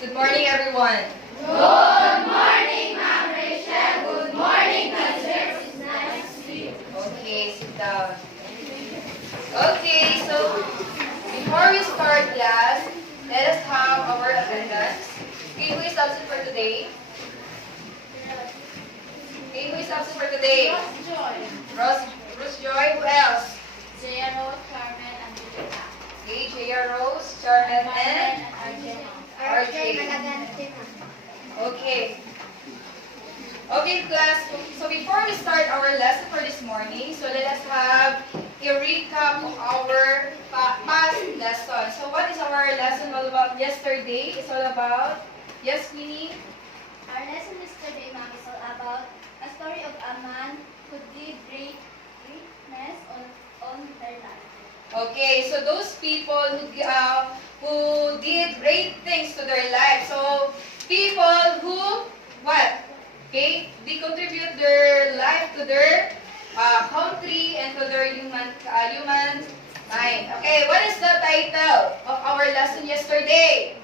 Good morning, everyone. Good morning, Ma'am Rachel. Good morning, teachers. It's nice to see you. Okay, sit down. Okay, so before we start class, let us have our attendance. Okay, who is absent for today? Okay, who is absent for today? Rose Joy. Who else? Jaya Rose, Carmen, and Julieta. Okay, Jaya Rose, Charlotte, and RJ. Okay. Okay, class. So before we start our lesson for this morning, so let us have a recap of our past lesson. So what is our lesson all about yesterday? It's all about, yes, Queenie? Our lesson yesterday, ma'am, is all about a story of a man who did greatness on their life. Okay, so those people who did great things to their life. So people who, what? Okay, they contribute their life to their country and to their human mind. Okay, what is the title of our lesson yesterday?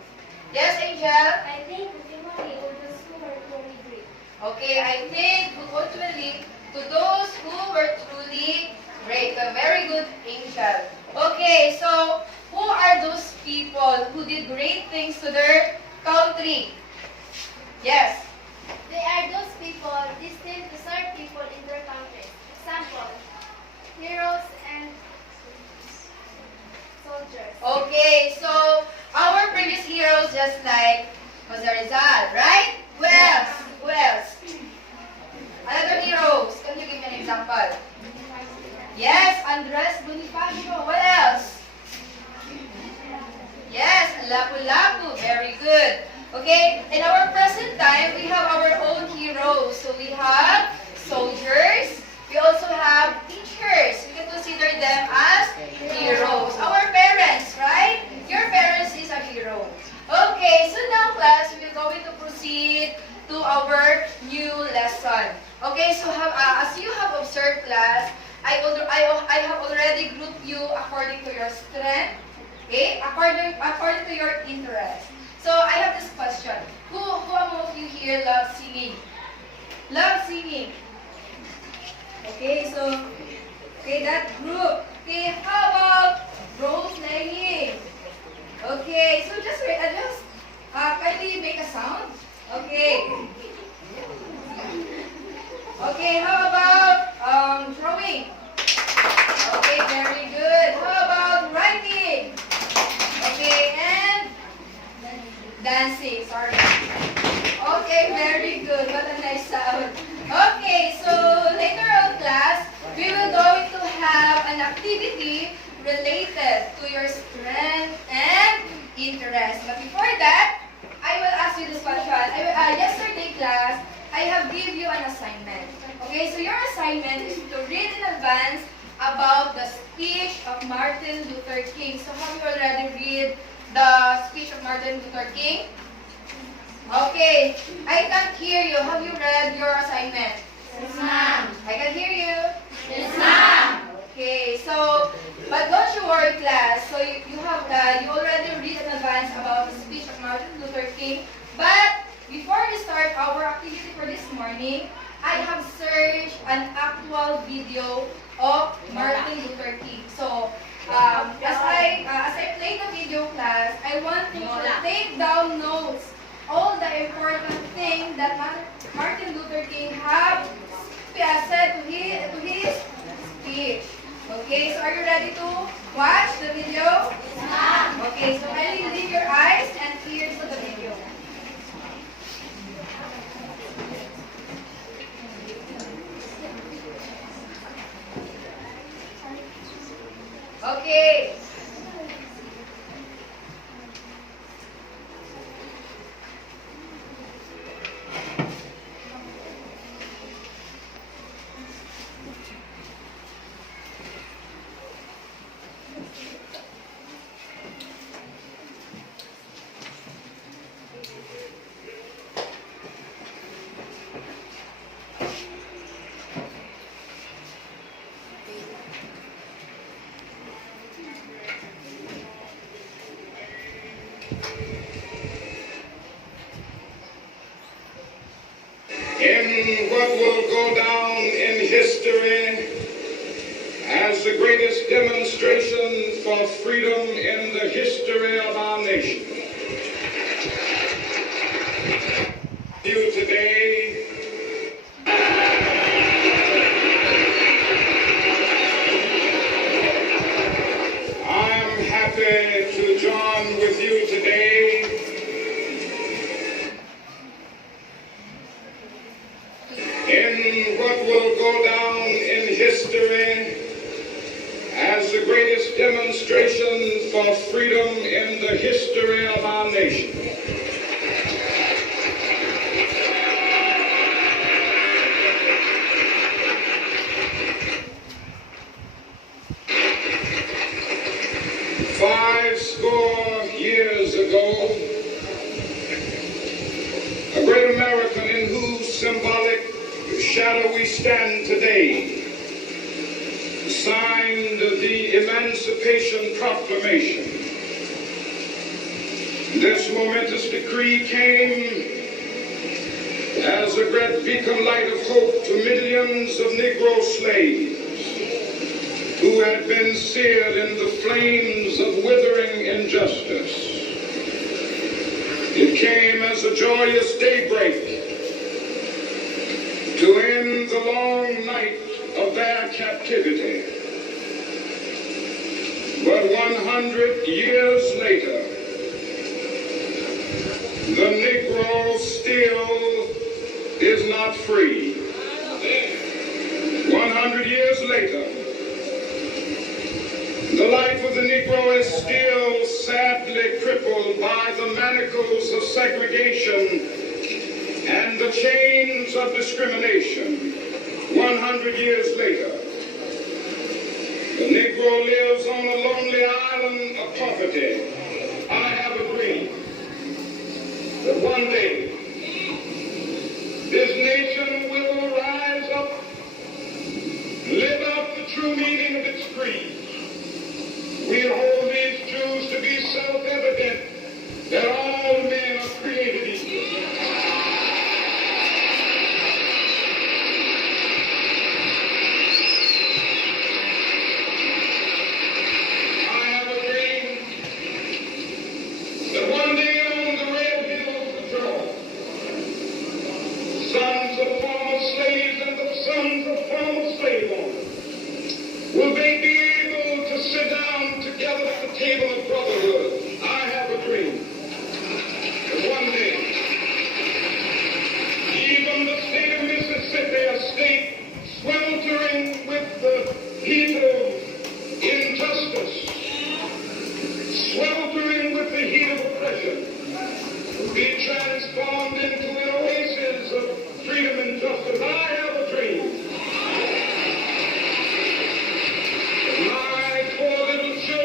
Yes, Angel? I think ultimately all those who were truly great. Okay, I think ultimately to those who were truly great. A very good, Angel. Okay, so who are those people who did great things to their country? Yes. They are those people destined to serve people in their countries. Example, heroes and soldiers. Okay, so our previous heroes just like Jose Rizal, right? Who else? Who else? Another heroes. Can you give me an example? Yes, Andres Bonifacio. What else? Yes, Lapu-Lapu. Very good. Okay, in our present time, we have our own heroes. So we have soldiers. We also have teachers. We can consider them as heroes. Our parents, right? Your parents is a hero. Okay, so now class, we're going to proceed to our new lesson. Okay, so as you have observed class, I have already grouped you according to your strength, okay? According to your interest. So I have this question. Who among you here loves singing? Love singing. Okay, so that group. Okay, how about role playing? Okay, so just wait, kindly make a sound. Okay. Okay, how about drawing? Okay, very good. How about writing? Martin Luther King. So have you already read the speech of Martin Luther King? Okay, I can't hear you. Have you read your assignment? Yes, ma'am. I can hear you. Yes, ma'am. Okay, so, but don't you worry, class. So you already read in advance about the speech of Martin Luther King. But before we start our activity for this morning, I have searched an actual video of Martin Luther King. So as I play the video, class, I want you to take down notes, all the important things that Martin Luther King have said to his speech. Okay, so are you ready to watch the video? Ma'am. Okay, so kindly leave your eyes and ears to the video. Okay. In what will go down in history as the greatest demonstration for freedom in the history of our nation. You today, I am happy to join with you today in what will go down in history as the greatest demonstration for freedom in the history of our nation. Five score years ago, a great American in whose symbolic shadow we stand today signed the Emancipation Proclamation. This momentous decree came as a great beacon light of hope to millions of Negro slaves who had been seared in the flames of withering injustice. It came as a joyous daybreak to end the long night of their captivity. But 100 years later, the Negro still is not free. 100 years later, the life of the Negro is still sadly crippled by the manacles of segregation and the chains of discrimination. 100 years later, the Negro lives on a lonely island of poverty. I have a dream that one day this nation will rise up, live out the true meaning of its creed. We hold these truths to be self-evident that all men are created equal. I have a dream that one day on the red hills of Georgia, sons of former slaves and the sons of former slave owners will they be able to sit down together at the table of brotherhood. I have a dream that one day, even the state of Mississippi, a state sweltering with the heat of injustice, sweltering with the heat of oppression, will be transformed into an oasis of freedom and justice. I have a dream. My poor little children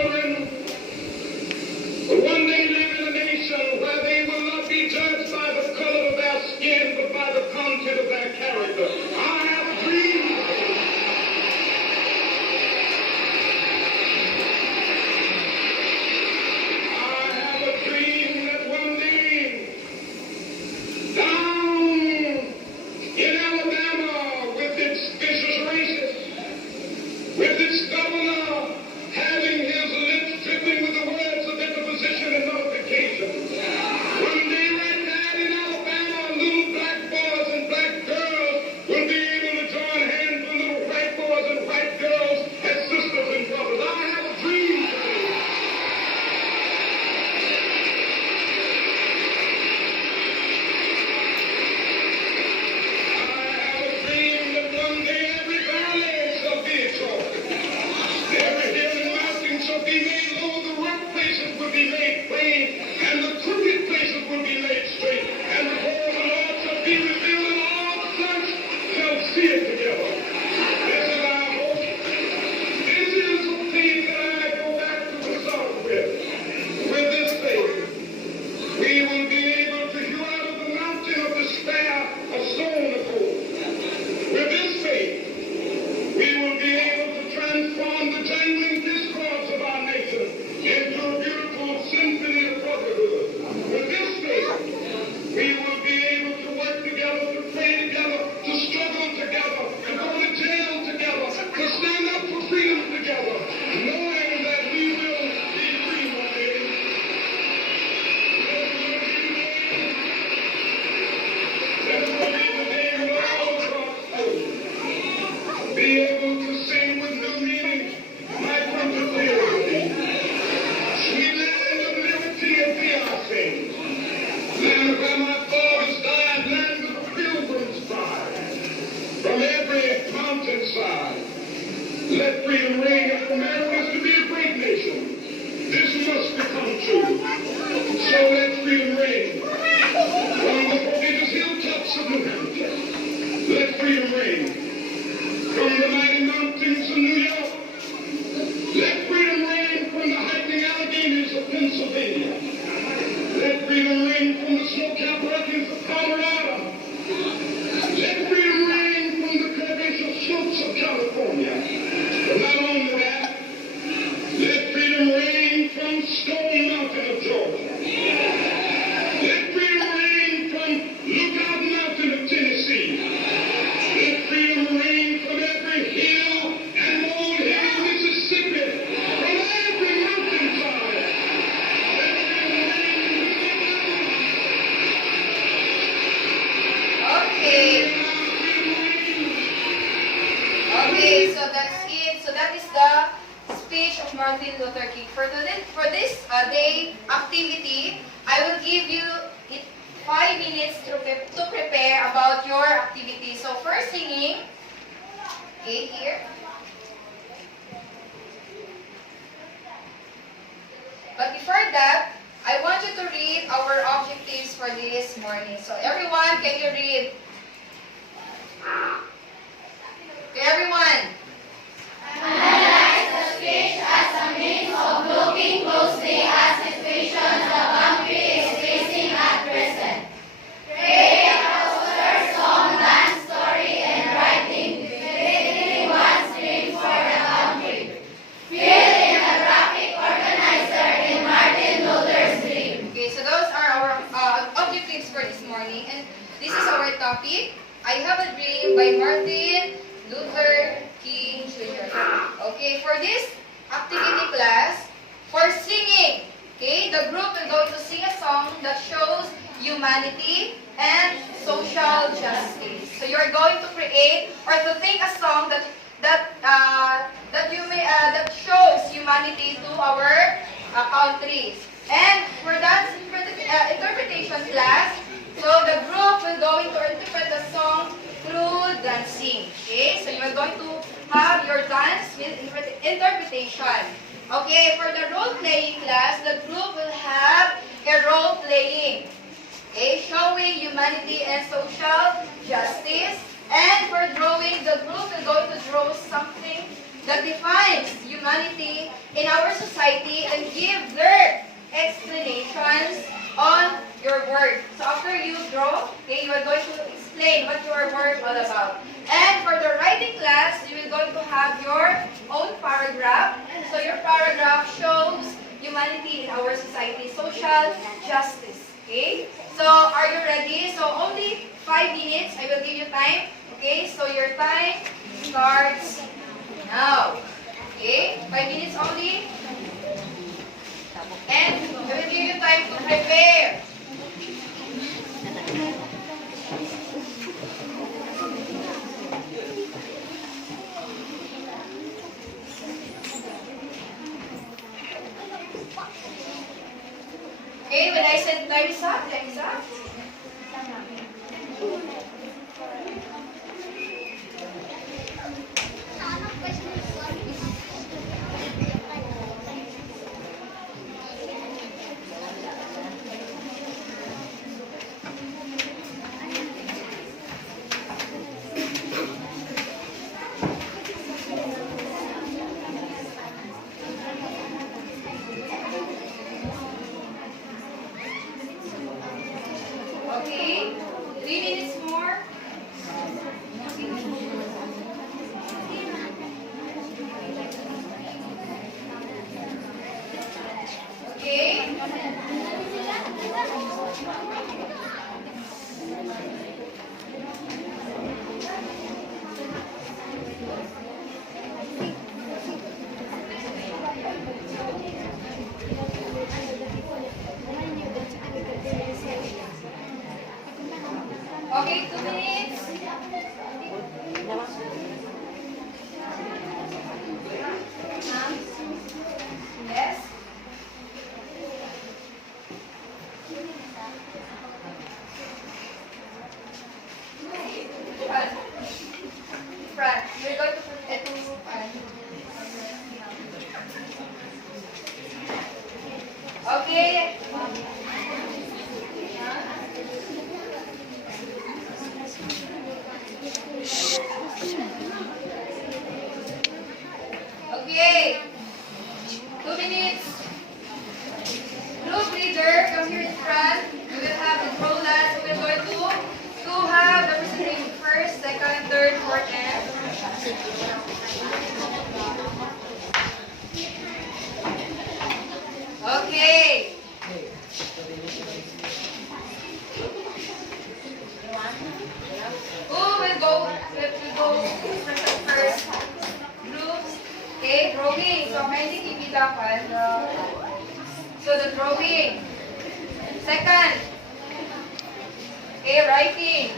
forests of New Hampshire. Let freedom ring from the mighty mountains of New York. Let freedom ring from the hiking Alleghenies of Pennsylvania. Let freedom ring from the snow-capped Rockies of Colorado. Let freedom ring from the curvaceous slopes of California. But not only that, let freedom ring from Stone Mountain of Georgia. Let freedom ring from Lookout Mountain of Tennessee. Let freedom ring from every hill and molehill in Mississippi. From every mountainside. Let freedom Okay. Okay, so that's it. So that is the speech of Martin Luther King. For this day activity, I will give you 5 minutes to prepare about your activity. So first singing, okay, here. But before that, I want you to read our objectives for this morning. So everyone, can you read? Okay, everyone. Analyze the speech as a means of looking closely at situations the country is facing at present. Create a poster, song, dance, story, and writing depicting one's dream for the country. Fill in a graphic organizer in Martin Luther's dream. Okay, so those are our objectives for this morning. And this is our topic. I Have a Dream by Martin Luther King Jr. Okay, for this activity class, for singing, okay, the group will go to sing a song that shows humanity and social justice. So you are going to create or to think a song that shows humanity to our countries. And for that interpretation class, so the group will going to interpret the song through dancing. Okay, so you are going to have your dance with interpretation. Okay, for the role-playing class, the group will have a role-playing. Okay, showing humanity and social justice. And for drawing, the group will going to draw something that defines humanity in our society and give their explanations on your work. So after you draw, okay, you are going to explain what your work all about. And for the writing class, you are going to have your own paragraph. So your paragraph shows humanity in our society, social justice. Okay? So are you ready? So only 5 minutes. I will give you time. Okay? So your time starts now. Okay? 5 minutes only. And I will give you time to prepare. Okay, when I said time is up, time is up. Okay, 3 minutes more. Okay. Okay, 2 minutes. Yes. Front. Front. You're going to put it to front. Okay. Okay. Who will go? Will go first group. Okay, drawing. So, may hindi kibilakan. So, the drawing. Second. Okay, writing.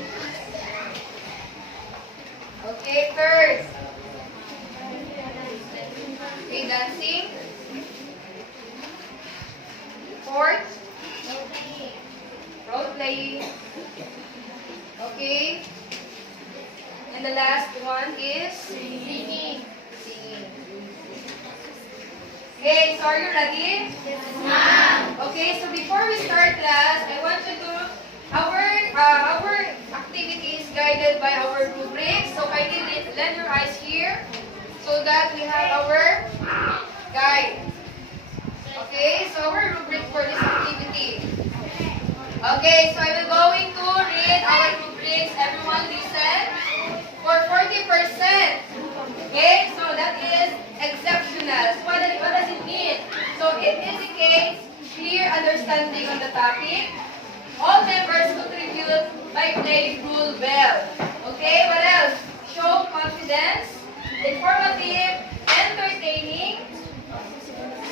Okay, third. Okay, dancing. Fourth. Role playing. Okay. And the last one is singing. Singing. Okay, so are you ready? Yes, ma'am. Okay, so before we start class, I want you to our activity is guided by our rubrics. So kindly lend your eyes here so that we have our guide. Okay, so our rubric for this activity. Okay, so I will going to read our rubrics. Everyone listen. For 40%. Okay, so that is exceptional. So what does it mean? So it indicates clear understanding on the topic. All members contribute by playing rule well. Okay, what else? Show confidence, informative, entertaining,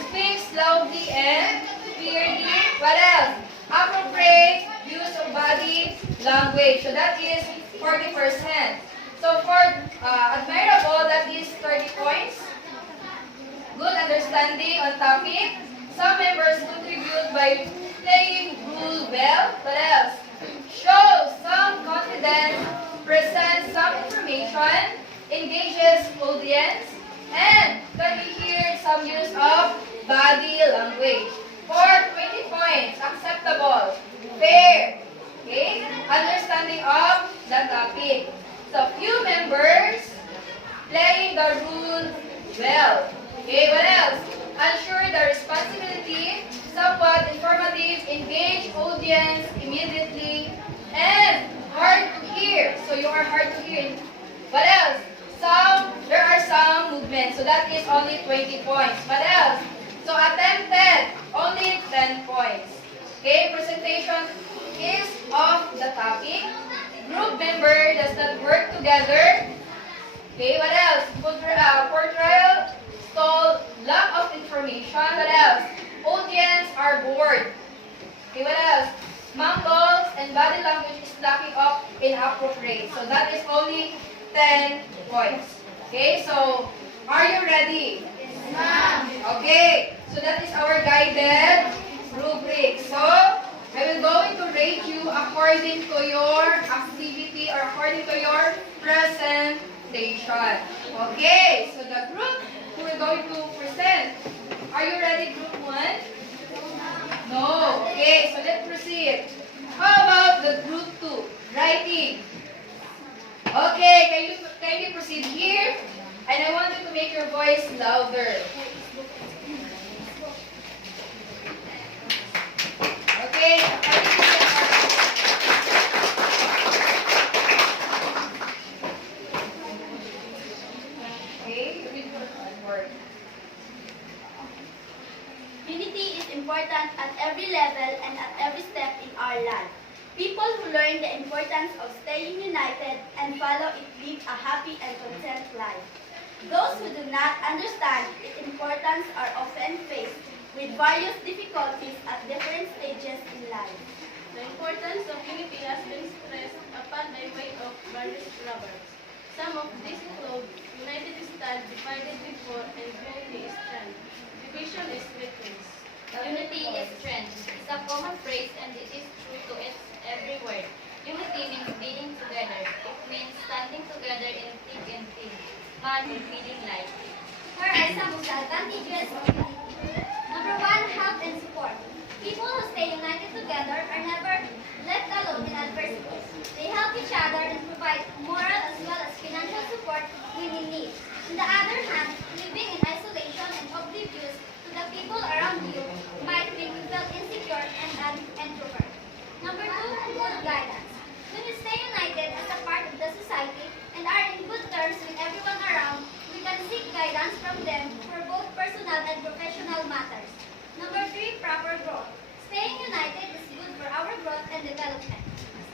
speaks loudly and clearly. What else? Appropriate use of body language. So that is 40%. So for admirable, that is 30 points. Good understanding on topic. Some members contribute by playing rule well. What else? Shows some confidence, presents some information, engages audience, and can we hear some use of body language. For 20 points, acceptable, fair, okay, understanding of the topic. So few members playing the rule well. Okay, what else? Unsure the responsibility, somewhat informative, engage audience immediately, and hard to hear. So you are hard to hear. What else? There are some movements. So that is only 20 points. What else? So attempted, only 10 points. Okay, presentation is of the topic. Group member does not work together. Okay, what else? Portrayal, stall, lack of information. What else? Audience are bored. Okay, what else? Mumbles and body language is lacking of inappropriate. So that is only 10 points. Okay, so are you ready? Yes, ma'am. Okay, so that is our guided rubric. So I will going to rate you according to your activity or according to your presentation. Okay, so the group who are going to present. Are you ready, group 1? No. Okay, so let's proceed. How about the group 2? Writing. Okay, can you proceed here? And I want you to make your voice louder. Okay. Okay, read the word. Unity is important at every level and at every step in our life. People who learn the importance of staying united and follow it live a happy and content life. Those who do not understand its importance are often faced with various difficulties at different stages in life. The importance of unity has been stressed upon by way of various proverbs. Some of these include, united is stand, divided before, and unity is strength. Division is weakness. Unity is strength. It's a common phrase and it is true to its every word. Unity means being together. It means standing together in thick and thin, mud and feeling light. Here are some of the advantages of unity. Number 1, help and support. People who stay united together are never left alone in adversity. They help each other and provide moral as well as financial support when in need. On the other hand, living in isolation and oblivious to the people around you might make you feel insecure and an introvert. Number 2, good guidance. When you stay united as a part of the society and are in good terms with everyone around seek guidance from them for both personal and professional matters. Number 3, proper growth. Staying united is good for our growth and development.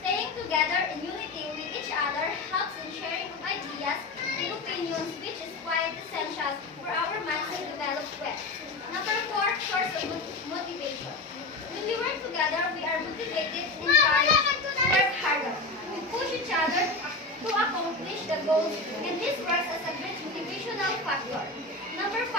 Staying together in unity with each other helps in sharing of ideas and opinions, which is quite essential for our minds to develop well. Number 4, source of motivation. When we work together, we are motivated and encouraged to work harder. We push each other to accomplish the goals, and this works as a great motivational factor. Number 5,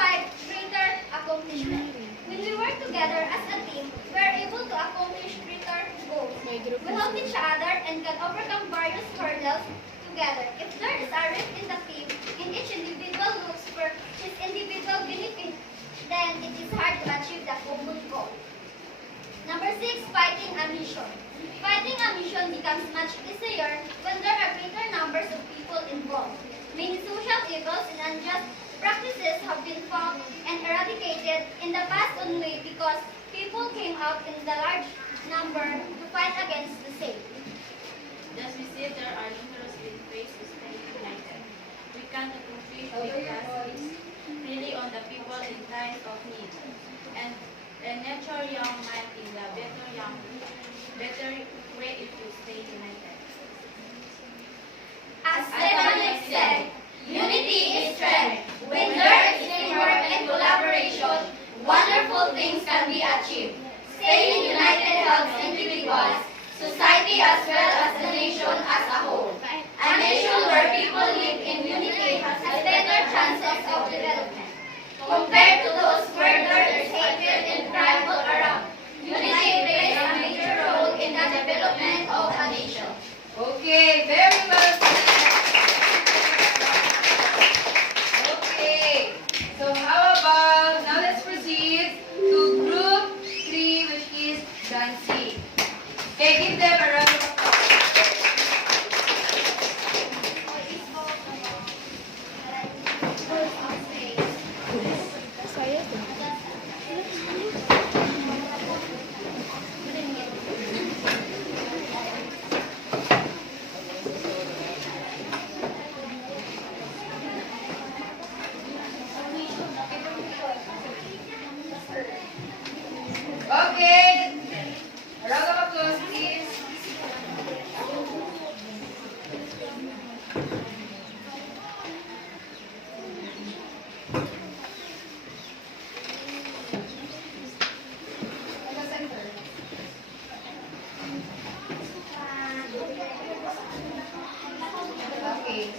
greater accomplishment. When we work together as a team, we are able to accomplish greater goals. We help each other and can overcome various hurdles together. If there is a rift in the team, and each individual looks for his individual benefit, then it is hard to achieve the common goal. Number 6, fighting a mission. Fighting a mission becomes much easier when there are greater numbers of people involved. Many social evils and unjust practices have been found and eradicated in the past only because people came out in the large number to fight against the same. Thus we see there are numerous ways to stay united. We can accomplish big tasks really on the people in times of need and nurture young minds in the better way if you stay united. As Stephanie said, unity is strength. When there is teamwork and collaboration, wonderful things can be achieved. Staying united helps individuals, society as well as the nation as a whole. A nation where people live in unity has better chances of development. Compared to those where there is hatred and crime all around, unity plays a major role in the development of a nation. Okay, very well said. Okay, so how about, now let's proceed to group 3, which is dancing. Okay, give them a round of applause. Okay, a round of applause, please. Okay.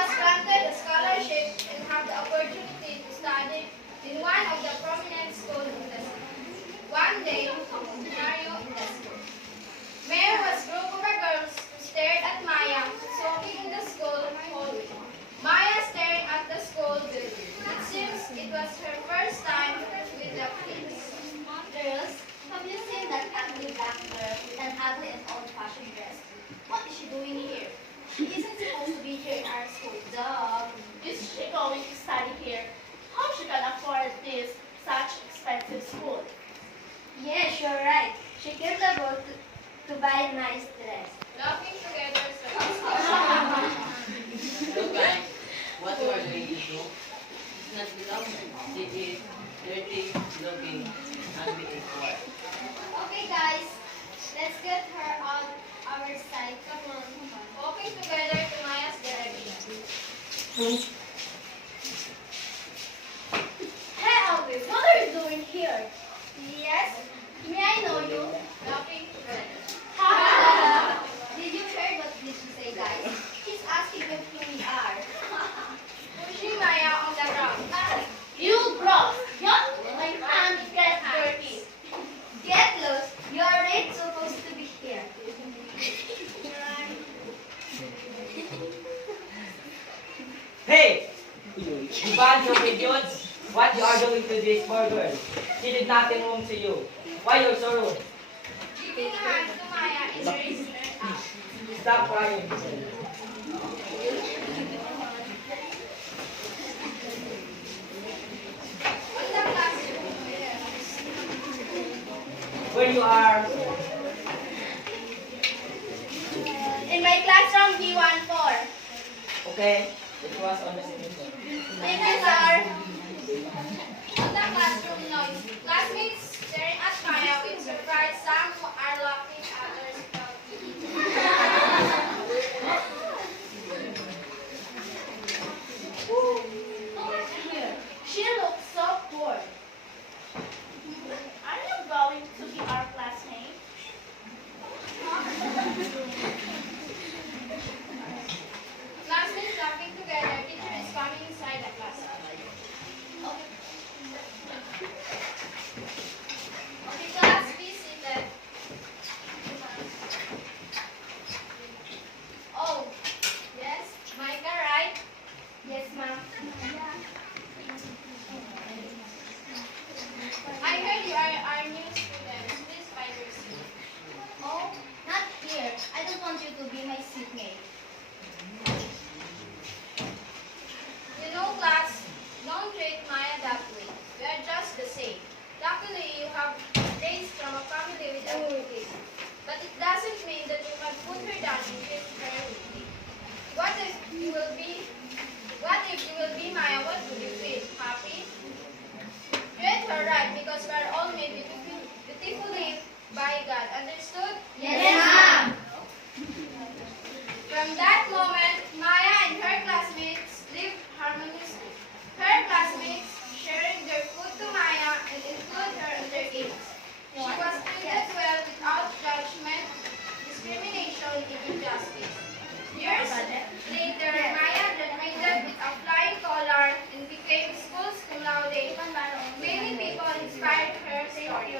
was granted a scholarship and had the opportunity to study in one of the prominent schools in the city. One day, Mario in the school. There was a group of girls who stared at Maya walking in the school hallway. Maya staring at the school building. It seems it was her first time with the kids. Girls, have you seen that ugly black girl with an ugly and old-fashioned dress? What is she doing here? She isn't supposed to be here in our school. Duh. Is she going to study here? How she can afford this such expensive school? Yes, you're right. She came abroad to buy a nice dress. Laughing together, Look guys, what you are doing is wrong. It's not belonging. It is dirty, looking, and being poor. Okay, guys, let's get her on our side. Come on. walking together to Maya's direction. Hey, Alvin, what are you doing here? Yes, May I know you? Laughing together. Did you hear what did she say, guys? She's asking if who we are. pushing Maya on the ground. You gross! My hands get dirty. Get lost. You aren't supposed to be here. Hey! You bunch of idiots! What you are doing to this poor girl? She did nothing wrong to you. Why you're so rude? Giving a hand to Maya is raised her up. Stop crying. On the classroom. Where you are? In my classroom, B14. Okay? It was on the second floor. Papers are on the classroom noise. Classmates staring at Maya with surprise. Some are laughing, others Look at her. She looks so poor. Are you going to be our classmate? Classmates laughing together. Teacher is coming inside the class. Okay, class, be seated. Oh, yes, Micah, right? Yes, ma'am. I heard you are our new students. Please find your seat. Oh, not here. I don't want you to be my seatmate. You know, class, don't treat Maya that way. We are just the same. Luckily, you have raised from a family with a good name. But it doesn't mean that you can put her down and treat her rudely. What if you will be Maya? What would you feel? Happy? Treat her right because we are all made beautifully by God. Understood? Yes, ma'am. From that moment, Maya and her classmates lived harmoniously. Her classmates sharing their food to Maya and include her in their games. She was treated well without judgment, discrimination, and injustice. Years later, Maya graduated with a flying color and became school's cum laude. Many people inspired her story.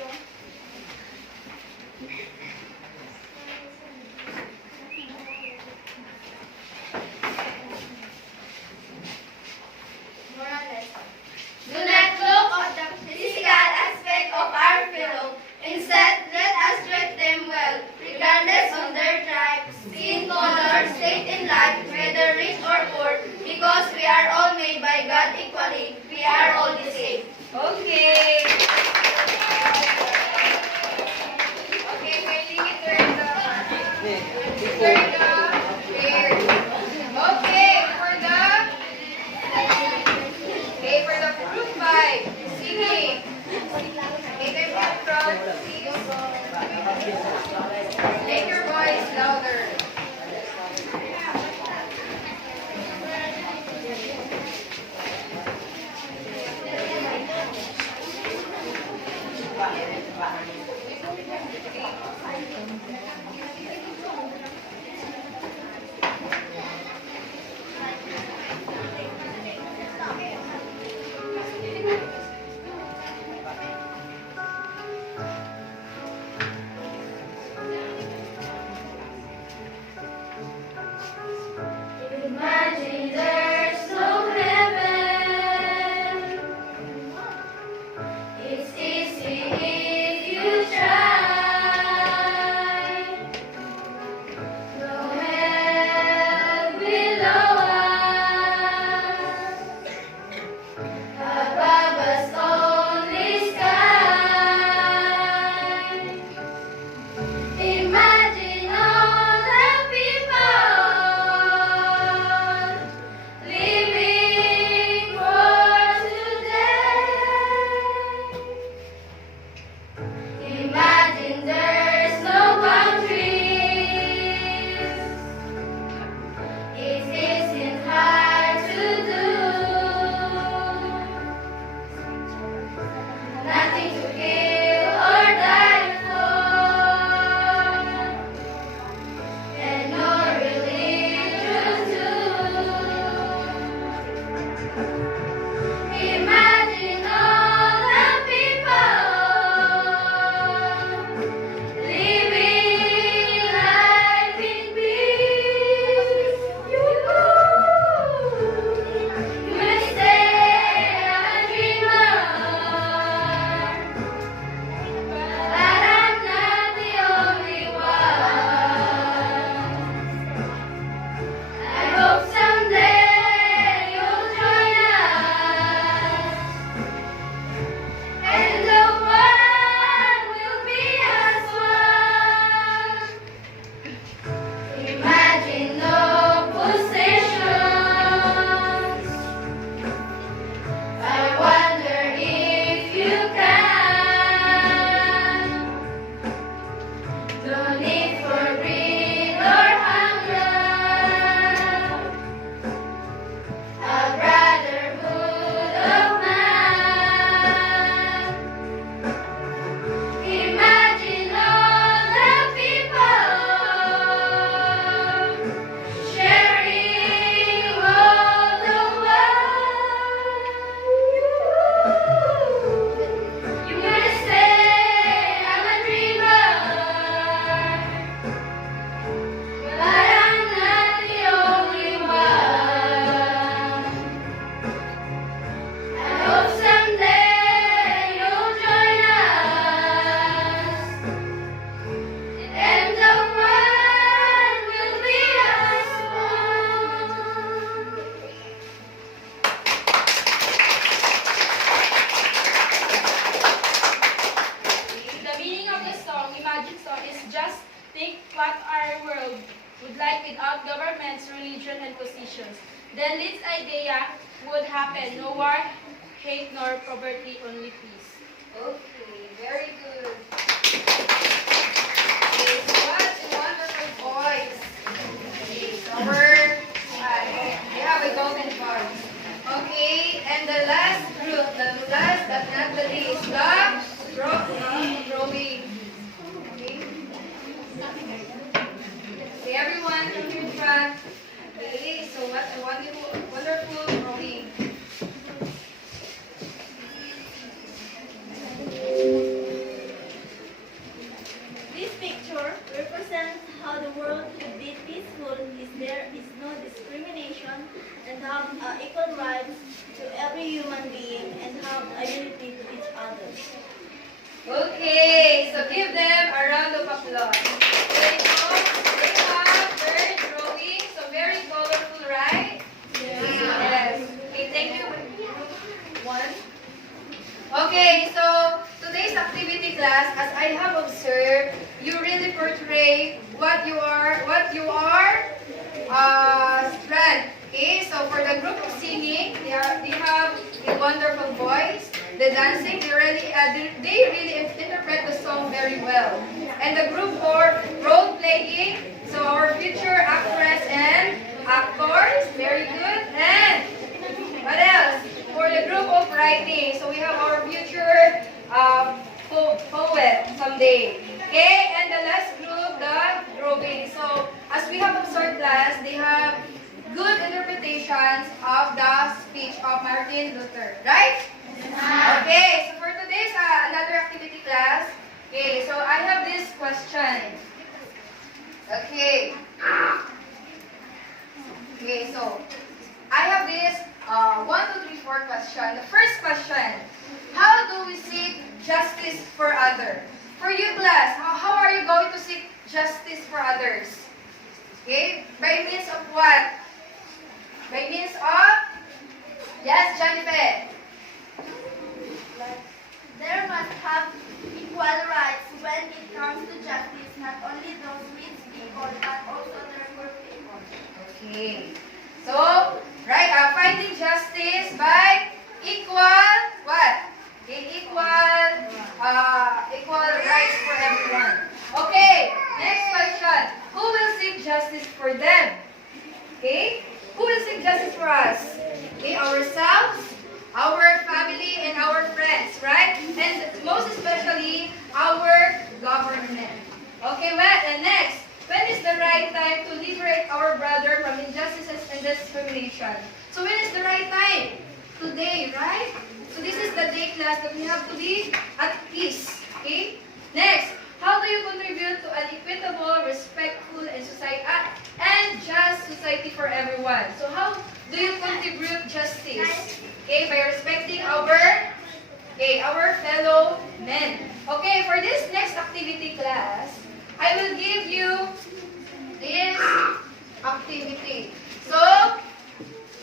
nations. Then this idea would happen. No war, hate, nor poverty, only peace. Okay, very good. Okay, so what a wonderful voice. Okay, so we have a golden voice. Okay, and the last group, the last but not the least, the drawing. Okay. Okay, everyone, come here in front. Okay, so what a wonderful drawing. This picture represents how the world could be peaceful if there is no discrimination and have equal rights to every human being and have a unity to each other. Okay, so give them a round of applause. Okay, so they have their drawing, so very colorful, right? Yes. Okay, thank you. One. Okay, so today's activity class, as I have observed, you really portray what you are, strength. Okay, so for the group of singing, they have a wonderful voice. The dancing, they really interpret the song very well. And the group for role playing, so our future actress and actors, very good. And what else? For the group of writing, so we have our future poet someday. Okay, and the last group, the drawing. So as we have observed class, they have good interpretations of the speech of Martin Luther, right? Okay, so for today's another activity class, okay, so I have this question. Okay. Okay, so I have this 1, 2, 3, 4 question. The first question, how do we seek justice for others? For you class, how are you going to seek justice for others? Okay, by means of what? By means of, yes, Jennifer. There must have equal rights when it comes to justice, not only those rich people, but also the poor people. Okay. So, right, finding justice by equal, what? Okay, equal rights for everyone. Okay, next question. Who will seek justice for them? Okay, who will seek justice for us? Okay, ourselves, our family, and our friends, right? And most especially, our government. Okay, well, and next, when is the right time to liberate our brother from injustices and discrimination? So when is the right time? Today, right? So this is the day class that we have to be at peace. Okay? Next, how do you contribute to an equitable, respectful, and just society for everyone? So how do you contribute justice? Okay, by respecting our fellow men. Okay, for this next activity class, I will give you this activity. So,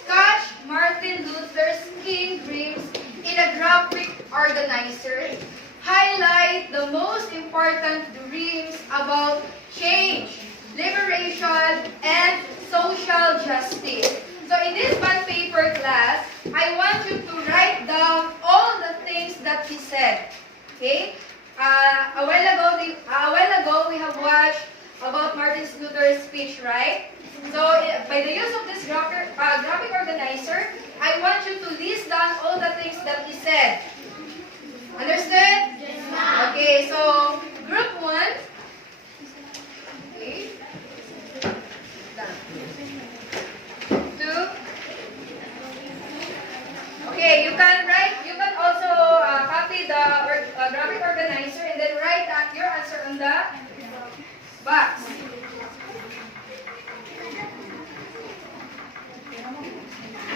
catch Martin Luther's King dreams in a graphic organizer. Highlight the most important dreams about change, liberation, and social justice. So in this bond paper class, I want you to write down all the things that he said. Okay? A while ago, we have watched about Martin Luther's speech, right? So by the use of this graphic organizer, I want you to list down all the things that he said. Understood? Yes, ma'am. Okay, so group 1. Okay. Done. 2. Okay, you can also copy the graphic organizer and then write your answer on the box.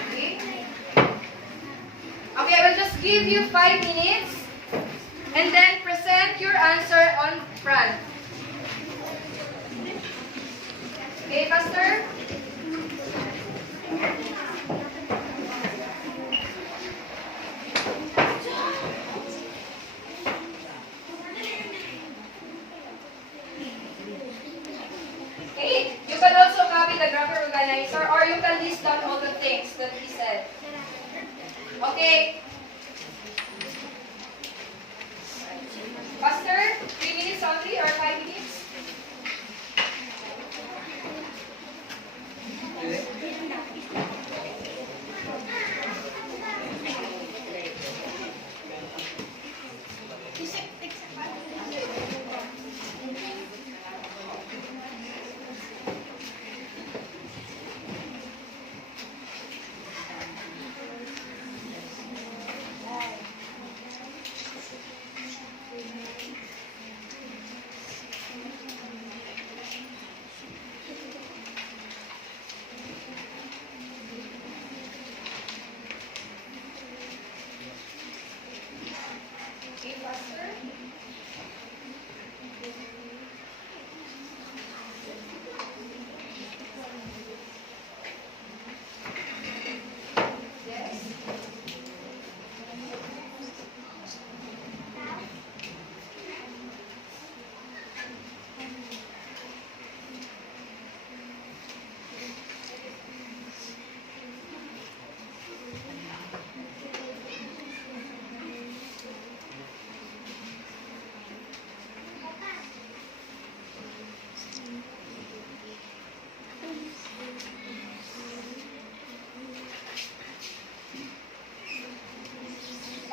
Okay. Okay, I will just give you 5 minutes and then present your answer on front. Okay, Pastor? Okay, you can also copy the graphic organizer or you can list it. Okay. Pastor, 3 minutes only or 5 minutes? Okay, Pastor. Yes.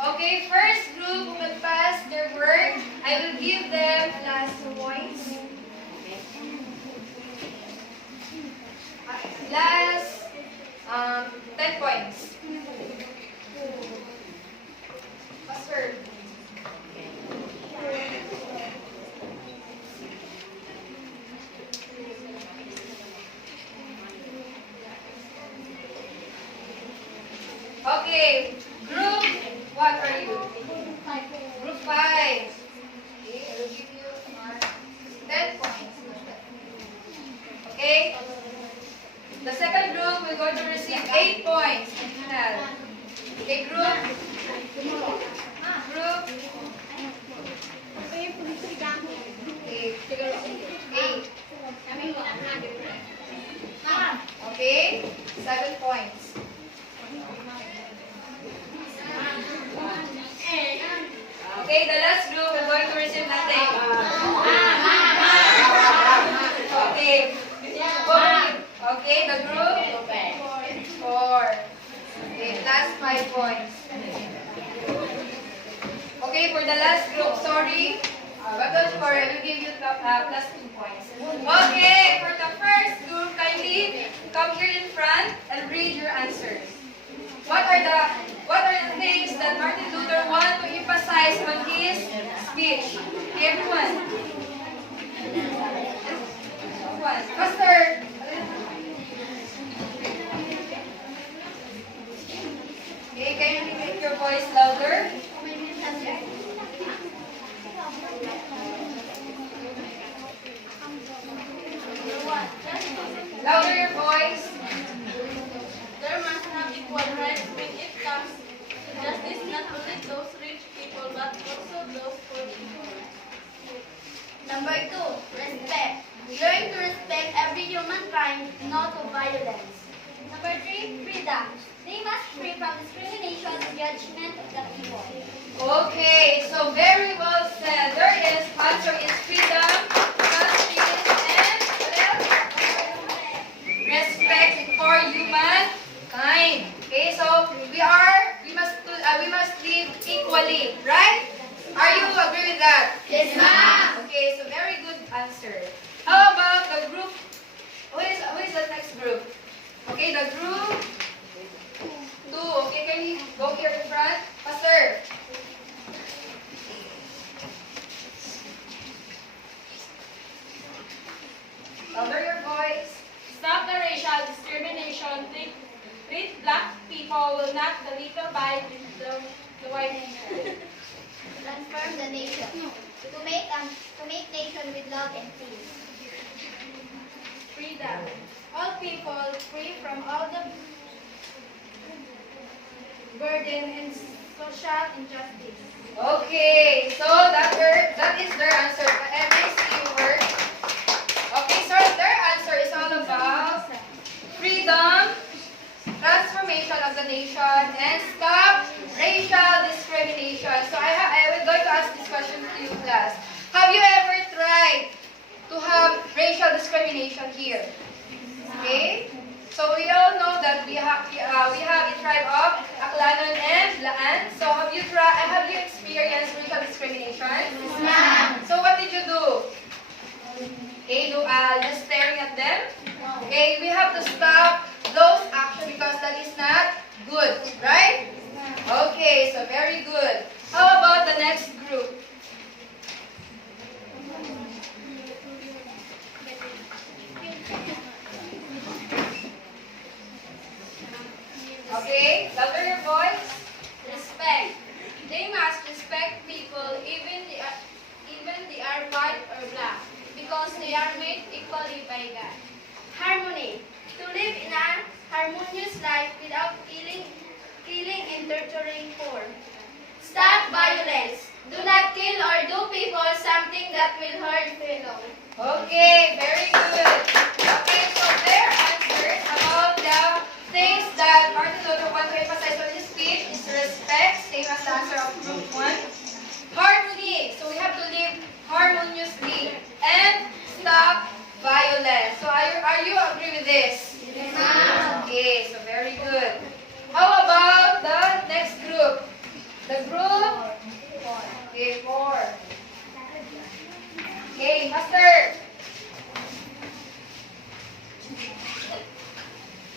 Okay, first group who will pass their work, I will give them last points. Last 10 points. Pastor. Okay, group, what are you? Group 5. Okay, I will give you 10 points. Okay? The second group will going to receive 8 points. Okay, group. Group. Okay. 8. Okay, 7 points. Okay, the last group is going to receive nothing. Okay. Okay, the group 4. Okay, last 5 points. Okay, for the last group, sorry. But don't worry, I will give you plus 2 points. Okay, for the first group, kindly come here in front and read your answers. What are the things that Martin Luther wanted to emphasize on his speech? Everyone. Pastor. Okay, can you make your voice louder? Louder your voice. There must have equal rights when it comes to justice, not only those rich people, but also those poor people. Number 2, respect. Learn to respect every humankind, not to violence. Number 3, freedom. They must free from discrimination and judgment of the people. Okay, so very well said. There is answer is freedom, justice, and what else? Respect for humankind. Okay, so we must live equally, right? Are you agree with that? Yes, ma'am. Okay, so very good answer. How about the group? Who is the next group? Okay, the group 2. Okay, can you go here in front? Pastor. Louder your voice. Stop the racial discrimination. Treat black people will not the little by the white people. Transform the nation. To make nation with love and peace. Freedom. All people free from all the burden and social injustice. Okay, so that is their answer. Every word. Okay, so their answer is all about freedom, transformation of the nation and stop racial discrimination. So I will going to ask this question to you, class. Have you ever tried to have racial discrimination here? Okay? So we all know that we have a tribe of Aklanon and Laan. So have you experienced racial discrimination? Ma'am. So what did you do? Okay, just staring at them? Okay, we have to stop those actions because that is not good, right? Okay, so very good. How about the next group? Okay, louder your voice. Respect. They must respect people even they are white or black because they are made equally by God. Harmony. To live in a harmonious life without killing and torturing poor. Stop violence. Do not kill or do people something that will hurt fellow. Okay, very good. Okay, so their answers about the things that Martin Luther wants to emphasize on his speech is respect, same as the answer of group 1. Harmony, so we have to live harmoniously. And stop violence. So are you agree with this? Yes, ma'am. Okay, so very good. How about the next group? The group? Okay, 4. Okay, master.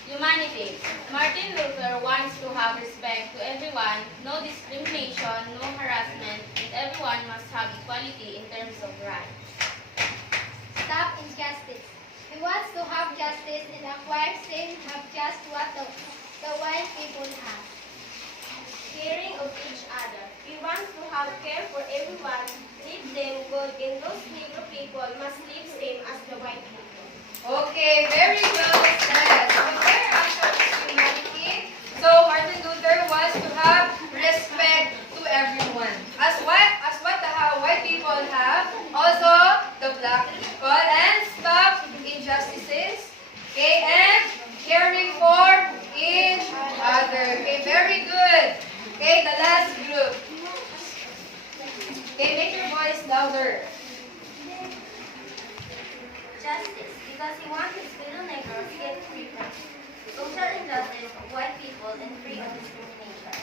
Humanity. Martin Luther wants to have respect to everyone, no discrimination, no harassment, and everyone must have equality in terms of rights. Stop injustice. He wants to have justice and acquire same have just what the white people have. Caring of each other. He wants to have care for everyone, leave them good, and those Negro people must live same as the white people. Okay, very well said. So their answer is humanity. So Martin Luther wants to have respect to everyone. As what the white people have, also the black people, and stop injustices. Okay, and caring for each other. Okay, very good. Okay, the last group. Okay, make your voice louder. Justice, because he wants his fellow Negroes to get free from social injustice of white people and free of discrimination.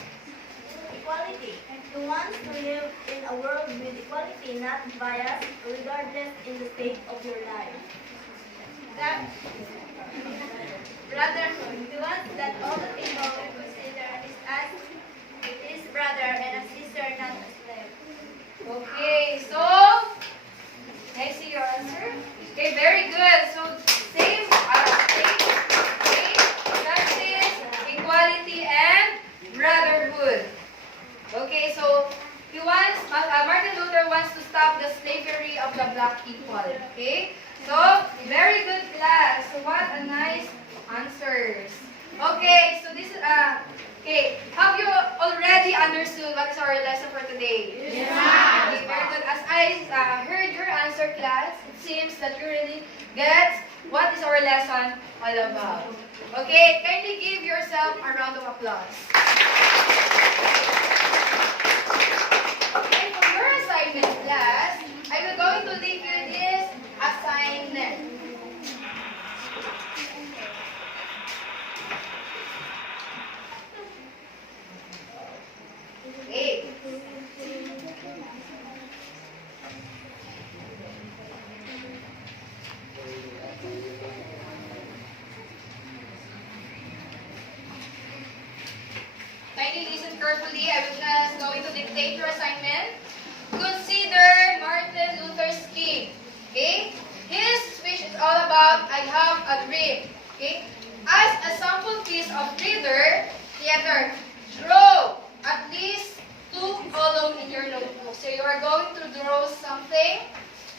Equality. He wants to live in a world with equality, not bias, regardless in the state of your life. Brotherhood. He wants that all the people will consider as his brother and a sister, not a slave. Okay, so can I see your answer? Okay, very good. So same, justice, equality, and brotherhood. Okay, so Martin Luther wants to stop the slavery of the black people. Okay, so very good class. So what a nice answers. Okay, so this is okay. Have you already understood what is our lesson for today? Yes. Okay, very good. As I heard your answer, class, it seems that you really get what is our lesson all about. Okay, kindly give yourself a round of applause. Okay, for your assignment, class, I will going to leave you this assignment. Okay. Kindly listen carefully. I will just going to dictate your assignment. Consider Martin Luther's speech. Okay? His speech is all about I have a dream. Okay? As a sample piece of theater, draw at least 2 columns in your notebook. So you are going to draw something.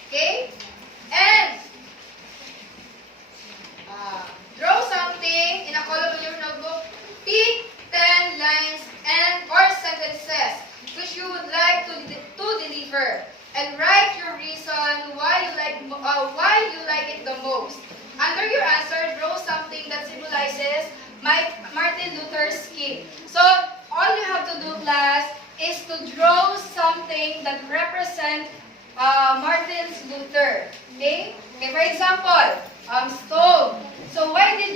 Okay? And draw something in a column in your notebook. Pick 10 lines or sentences which you would like to deliver, and write your reason why you like it the most. Under your answer, draw something that symbolizes Martin Martin Luther's King. So, all you have to do, class, is to draw something that represents Martin Luther. Okay? Okay, for example, stone. So why did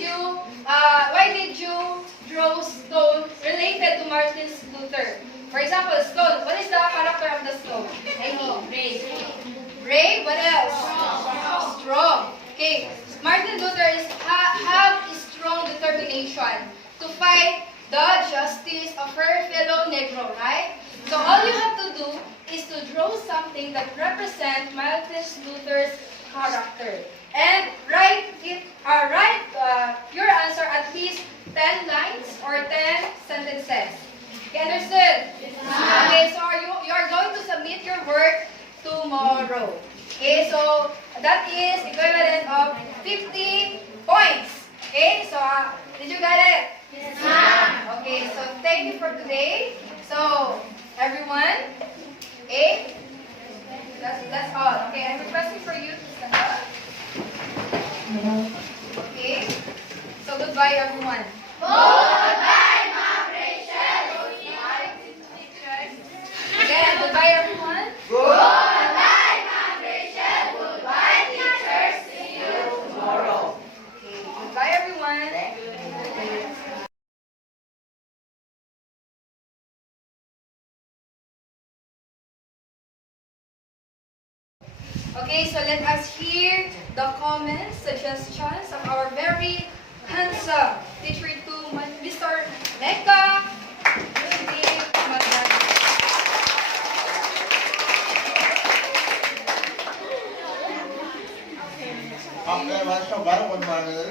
you draw stone related to Martin Luther? For example, stone. What is the character of the stone? Brave. Brave. What else? Strong. Okay. Martin Luther have a strong determination to fight the justice of her fellow Negro, right? So all you have to do is to draw something that represents Martin Luther's character. And write your answer at least 10 lines or 10 sentences. Okay, understood? Okay, so you are going to submit your work tomorrow. Okay, so that is equivalent of 50 points. Okay, so did you get it? Yes, ma'am. Okay, so thank you for today. So everyone, okay, that's all. Okay, I'm requesting for you to stand up. Okay, so goodbye everyone. Goodbye, Ma'am Rachel. Again, goodbye everyone. Goodbye, Ma'am Rachel. Goodbye, teachers. See you tomorrow. Okay, goodbye everyone. Okay, so let us hear the comments, suggestions of our very handsome teacher to Mr. Narraga. Okay, what's up, good morning.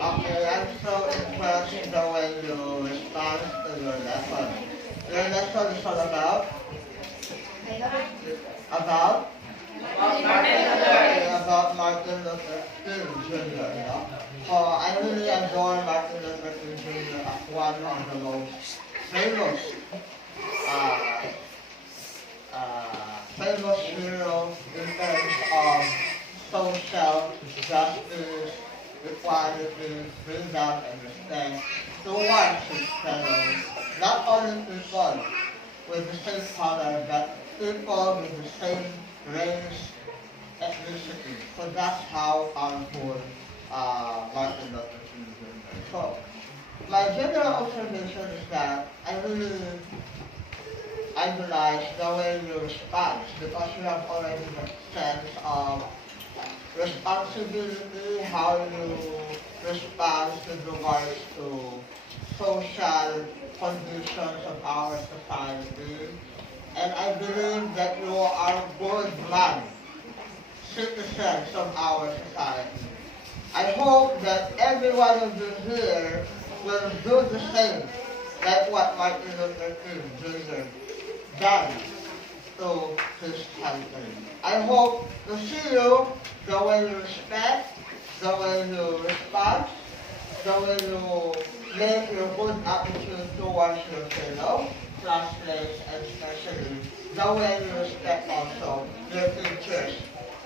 Okay, I'm so impressed the way you respond to your lesson. Your lesson is all about? About? Okay, about Martin Luther King Jr. Yeah? So I really enjoy Martin Luther King Jr. as one of the most famous famous heroes in terms of social justice, equality, freedom, and respect towards his fellows. Not only people with the same color, but people with the same race, ethnicity. So that's how powerful Martin Luther King Jr. So my general observation is that I really idolize the way you respond because you have already the sense of responsibility, how you respond with regards to social conditions of our society. And I believe that you are good man, citizens of our society. I hope that every one of you here will do the same, like what Martin Luther King Jr. done to his country. I hope to see you the way you respect, the way you respond, the way you make your good attitude towards your fellow classmates, and especially the way you respect also your teachers,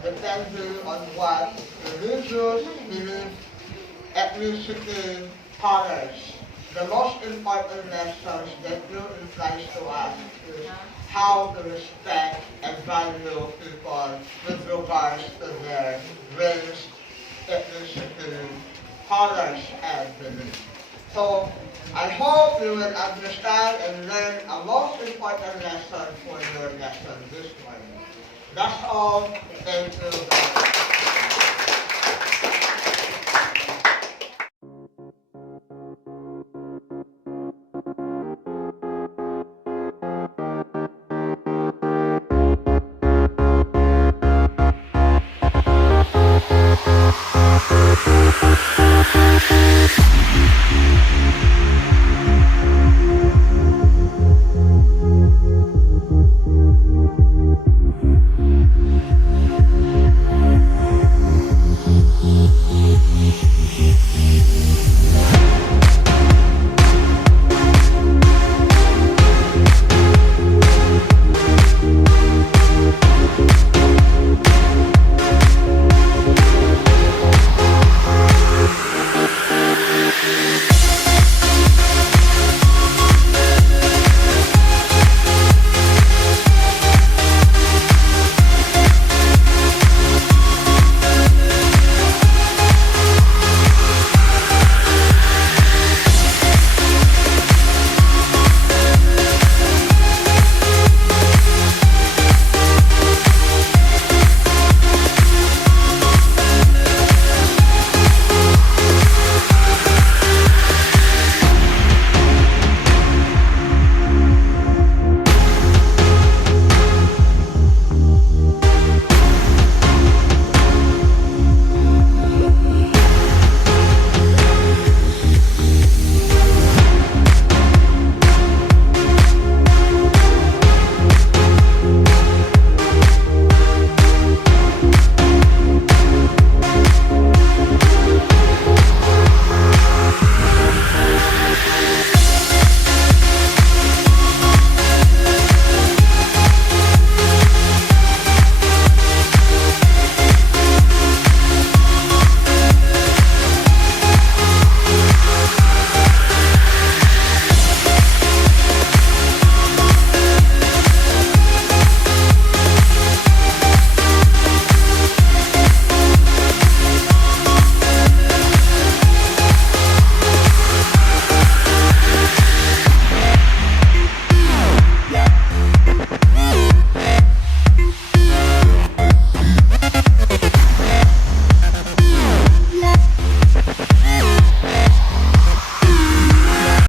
depending on what religious belief, ethnicity, colors. The most important lessons that you imply to us is how to respect and value people with regards to their race, ethnicity, colors, and beliefs. So, I hope you will understand and learn a most important lesson for your lesson this morning. That's all. Thank you very much.